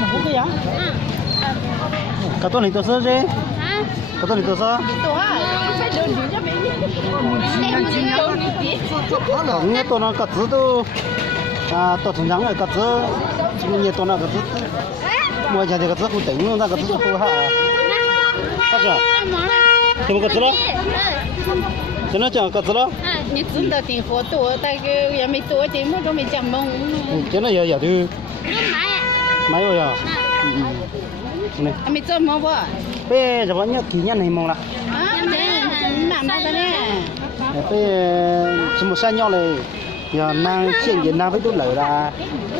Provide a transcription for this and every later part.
một cái gì? Cả tuần này tôi sơ chứ? Cả tuần này tôi sơ? Nghe tôi nó cắt thứ tôi tôi thường nhắn ở cắt thứ nghe tôi nó cắt thứ mua nhà thì cắt thứ cũng tính luôn ra cắt thứ tôi hạ sao chưa? thì một cắt thứ đó cho nó chẳng cắt thứ đó 你真的挺活多，大概也没多久，我都没讲懵。cho nó giờ thứ mấy rồi à? này 还没做么不？ bây giờ vẫn nhớ kỷ niệm này mong là 啊，哪个呢？ bây chỉ một sai nhau này giờ nàng chuyện gì nàng với tôi lợi là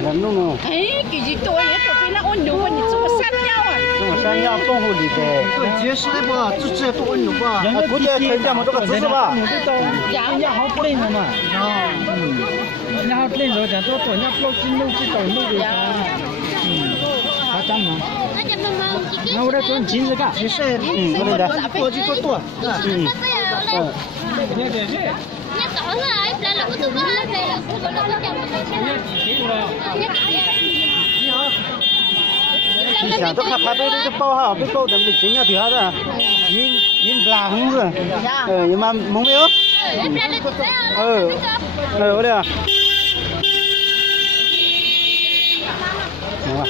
nó 哎，自己多也多，别那我牛啊，你怎么删掉啊？ một sai nhau công hồ gì thế 对，结实的吧，这多温柔吧。估计可以这么多个姿势吧人家好不灵的嘛。人家好不灵的，讲多人家不进路去走路的。他讲嘛。那我在做金子干，你是我来的多就多。对对对。 你想都看被这包哈，被包的没真要对哈的，人拉横子，你妈蒙没有？我的。蒙啊。